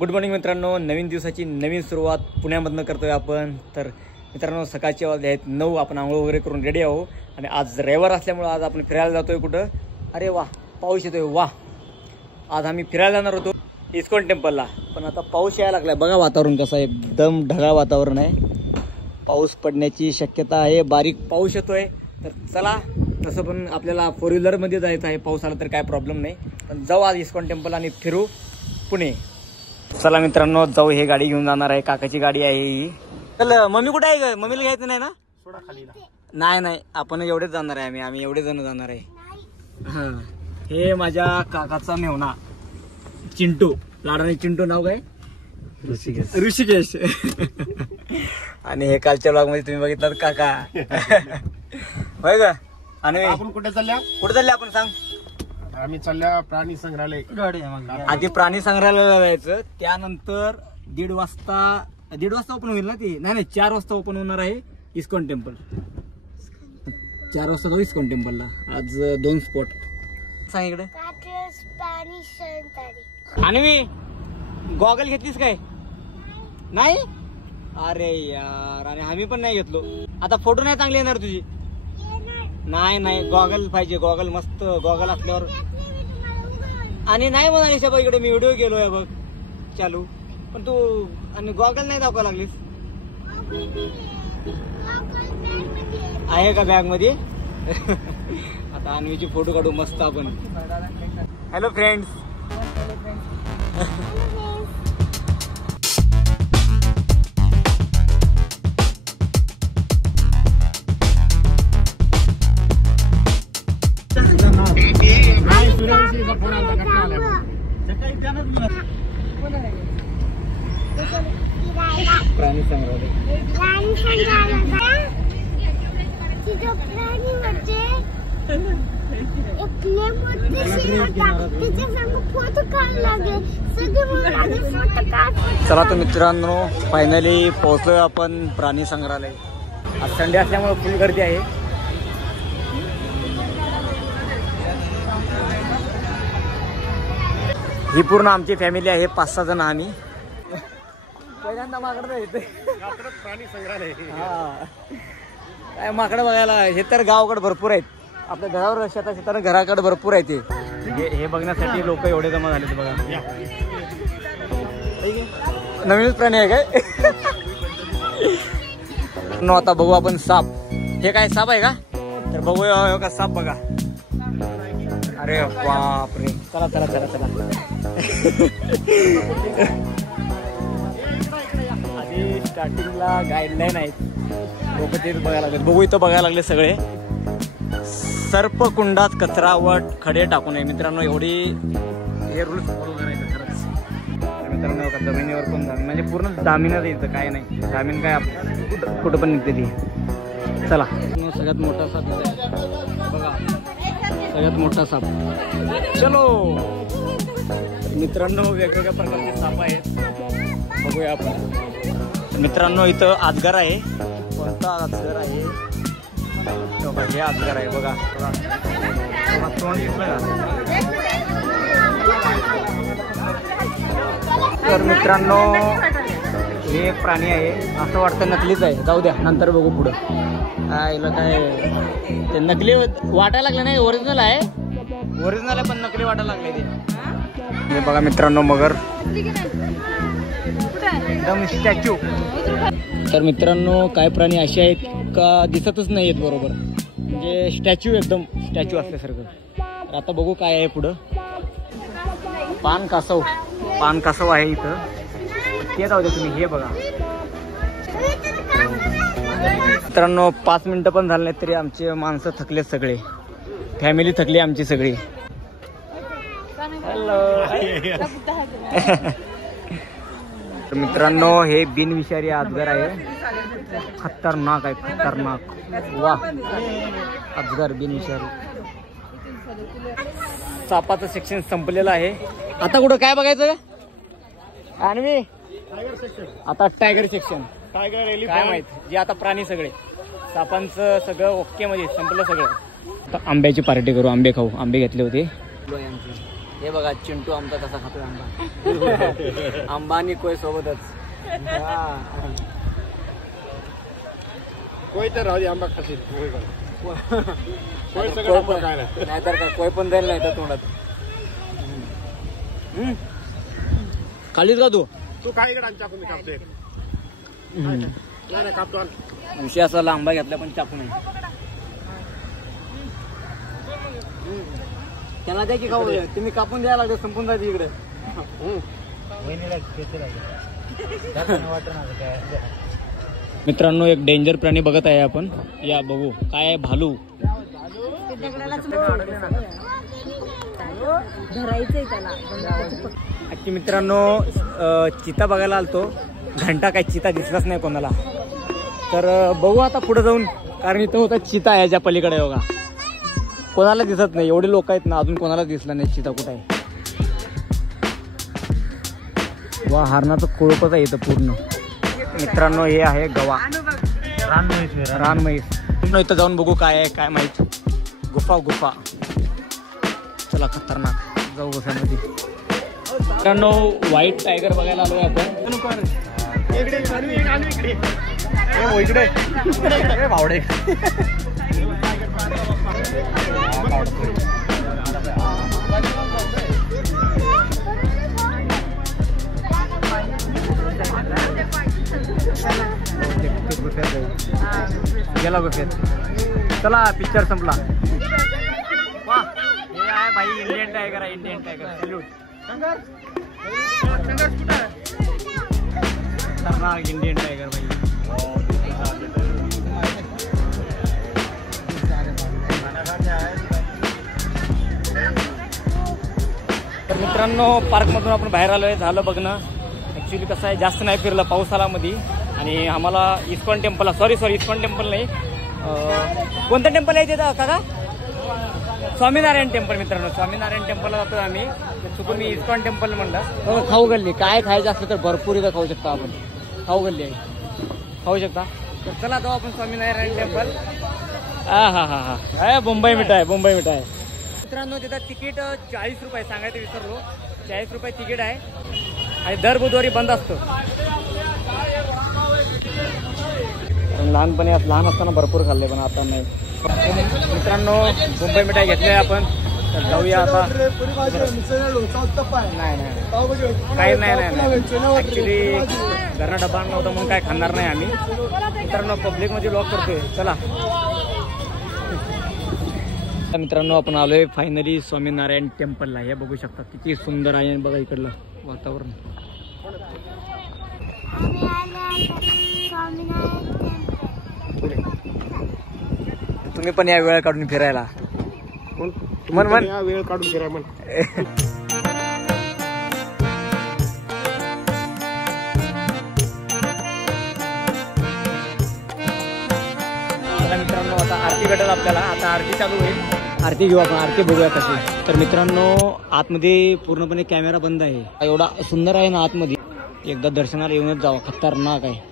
Good morning मित्रांनो, नवीन दिवसाची नवीन सुरुवात पुण्यामधनं करतोय आपण. तर मित्रांनो सकाळचे वाजले आहेत 9. आपण आंघोळ वगैरे करून रेडी आहो आणि आज रविवार असल्यामुळं आज आपण फिरायला जातोय. कुठं? अरे वा, पाऊस येतोय. वा, आज आम्ही फिरायला जाणार होतो इस्कॉन टेम्पलला, पण आता पाऊस यायला लागलाय. बघा वातावरण कसं आहे, एकदम ढगाळ वातावरण आहे. पाऊस पडण्याची शक्यता आहे, बारीक पाऊस येतोय. तर चला, तसं पण आपल्याला 4 व्हीलरमध्ये जायचं आहे. पाऊस आला तर काय प्रॉब्लेम नाही, पण जाऊ आज इस्कॉन टेम्पल आणि फिरू पुणे. चला मित्रांनो जाऊ. हे गाडी घेऊन जाणार आहे, काकाची गाडी आहे ही. चल, मम्मी कुठे आहे? मम्मीला घ्यायचं नाही ना? सोडा खालीला. नाही, आपण एवढेच जाणार आहे. आम्ही एवढे जण जाणार आहे. हा, हे माझ्या काकाचा मेवणा चिंटू, लाडाने चिंटू. नाव काय? ऋषिकेश. आणि हे कालच्या ब्लॉग मध्ये तुम्ही बघितलात काका. होय का? आणि आपण कुठे चालल्या? आपण सांग. आम्ही चालल्या प्राणी संग्रहालय. आधी प्राणी संग्रहालयाला जायचं, त्यानंतर 1:30 वाजता ओपन होईल ना ते? नाही, 4 वाजता ओपन होणार आहे इस्कॉन टेम्पल. 4 वाजता जाऊ इस्कॉन टेम्पलला. आज 2 स्पॉट सांग इकडे. आणि मी गॉगल घेतलीस काय? नाही? अरे यार, आणि आम्ही पण नाही घेतलो. आता फोटो नाही चांगली येणार तुझी. नाही, गॉगल पाहिजे. गॉगल मस्त गॉगल असल्यावर. आणि नाही बघा निशा, इकडे मी व्हिडिओ केलोय बघ चालू, पण तू आणि गॉगल नाही दाखवा लागलीस. आहे का बॅग मध्ये? आता अन्वीची फोटो काढू मस्त आपण. Hello friends. प्राणी संग्रहालय. चला तर मित्रांनो, फायनली पोहोचलोय आपण प्राणी संग्रहालय. आज संडे असल्यामुळे फुल गर्दी आहे. ही पूर्ण आमची फॅमिली आहे, 5-6 जण आम्ही. पहिल्यांदा माकडं येते प्राणी संग्रहालय. काय माकडं बघायला. हे तर गावाकडे भरपूर आहेत. आपल्या घरावर शेता घराकडे भरपूर आहे ते. हे बघण्यासाठी लोक एवढे जमा झाले. बघा, नवीनच प्राणी आहे काय? नो, आता बघू आपण साप. हे काय साप आहे का? तर बघूया का साप. बघा, अरे बापरे. चला. आधी स्टार्टिंगला गाईडलाईन आहेत, लोक तेच बघायला लागले. बघू, इथं बघायला लागले सगळे. सर्पकुंडात कचरा व खडे टाकू नये. मित्रांनो, एवढी हे रूल्स फॉलो करायचं खरंच. मित्रांनो, जमिनीवर पण म्हणजे पूर्ण जामीनच येतं, काय नाही जामीन काय कुठं पण निघते ती. चला, सगळ्यात मोठा साप बघा, सगळ्यात मोठा साप. चलो मित्रांनो, वेगवेगळ्या प्रकारचे साप आहेत, बघूया आपण. मित्रांनो, इथं अजगर आहे. कोणता अजगर आहे? हे अजगर आहे बघा. तर मित्रांनो, हे प्राणी आहे, असं वाटतं नकलीच आहे. जाऊ द्या, नंतर बघू पुढं. काय ते नकली वाटायला लागलं नाही. ओरिजिनल आहे, पण नकली वाटायला लागले ते. हे बघा मित्रांनो, मगर एकदम स्टॅच्यू. तर मित्रांनो, काय प्राणी असे आहेत का दिसतच नाही आहेत बरोबर, म्हणजे स्टॅच्यू, एकदम स्टॅच्यू असल्यासारखं. तर आता बघू काय आहे पुढं. पान कासव आहे इथं. ते जाऊ दे तुम्ही. हे बघा मित्रांनो, 5 मिनिटं पण झालं नाही तरी आमचे माणसं थकलेत सगळे. फॅमिली थकली आमची सगळी. हॅलो. तर मित्रांनो, हे बिनविषारी अजगर आहे. खतरनाक आहे, खतरनाक. वा, अजगर बिनविषारी. सापाचं सेक्शन संपलेलं आहे. आता कुठं काय बघायचं? आणि आता टायगर सेक्शन. टायगर काय माहित, जे आता प्राणी सगळे. सापांचं सगळं ओके मध्ये संपलं सगळं. आता आंब्याची पार्टी करू, आंबे खाऊ. आंबे घेतले होते. हे बघा चिंटू आमचा कसा खातोय आंबा. आंबा आणि कोय सोबतच. कोय तर राहू दे, आंबा खाशील. नाहीतर काय कोय पण जाईल नाही तर तोंडात. खालीच का तू काय इकडे चाकू मी कापतोय. नाही कापतो. विषय असा आंबा घेतला पण चाकू नाही. त्यांना द्या की खाऊ. तुम्ही कापून द्यायला लागले संपून जायचं इकडे. मित्रांनो एक डेंजर प्राणी बघत आहे आपण. या बघू काय आहे. भालू. ऍक्च्युली मित्रांनो चिता बघायला आलतो. घंटा काय चिता दिसलाच नाही कोणाला. तर बघू आता पुढे जाऊन, कारण इथं होता चिता आहे ज्या पलीकडे. बघा कोणाला दिसत नाही. एवढे लोक आहेत ना, अजून कोणाला दिसला नाही चिता कुठं आहे. वा हरणाचं कोळपच आहे इथं पूर्ण. मित्रांनो हे आहे गवा रानमहिष. इथं जाऊन बघू काय आहे काय माहित. गुफा चला खतरनाक जाऊ गुफ्यामध्ये. मित्रांनो व्हाईट टायगर बघायला आलोय आपण. भावडे गेला गुफेत. चला पिक्चर संपला. वा हे आहे भाई इंडियन टायगर आहे. Indian tiger salute. Indian tiger भाई. तर मित्रांनो पार्कमधून आपण बाहेर आलोय. झालं बघणं. ॲक्च्युली कसं आहे जास्त नाही फिरलं पाऊस आला मध्ये. आणि आम्हाला इस्कॉन टेम्पलला सॉरी इस्कॉन टेम्पल नाही. कोणतं टेम्पल आहे तिथं काका? स्वामीनारायण टेम्पल. मित्रांनो स्वामीनारायण टेम्पलला जातो आम्ही. चुकून मी इस्कॉन टेम्पल म्हणलं. खाऊ गल्ली काय खायचं असलं तर भरपूर इथं खाऊ शकता आपण. खाऊ गल्ली आहे खाऊ शकता. तर चला जाऊ आपण स्वामीनारायण टेम्पल. हा मुंबई मिठाई. मित्रांनो तिथं तिकीट 40 रुपये सांगायचं विसरलो. 40 रुपये तिकीट आहे आणि दर बुधवारी बंद असतं. लहान असताना भरपूर खाल्ले पण आता नाही. मित्रांनो मुंबई मिठाई घेतली आहे आपण. तर जाऊया आता. नाही ऍक्च्युली घरना डबा आणला होता म्हणून काय खाणार नाही आम्ही. मित्रांनो पब्लिक मध्ये व्लॉग करतोय. चला मित्रांनो आपण आलोय फायनली स्वामीनारायण टेम्पलला. हे बघू शकता किती सुंदर आहे. बघा इकडलं वातावरण. तुम्ही पण या वेळ काढून फिरायला. वेळ काढून फिराय म्हण. मित्रांनो आता आरती भेटेल आपल्याला. आता आरती चालू होईल. आरती घेऊ आपण. आरती बघूया कशी. तर मित्रांनो आतमध्ये पूर्णपणे कॅमेरा बंद आहे. एवढा सुंदर आहे ना आतमध्ये. एकदा दर्शनाला येऊनच जावं. खतरनाक आहे.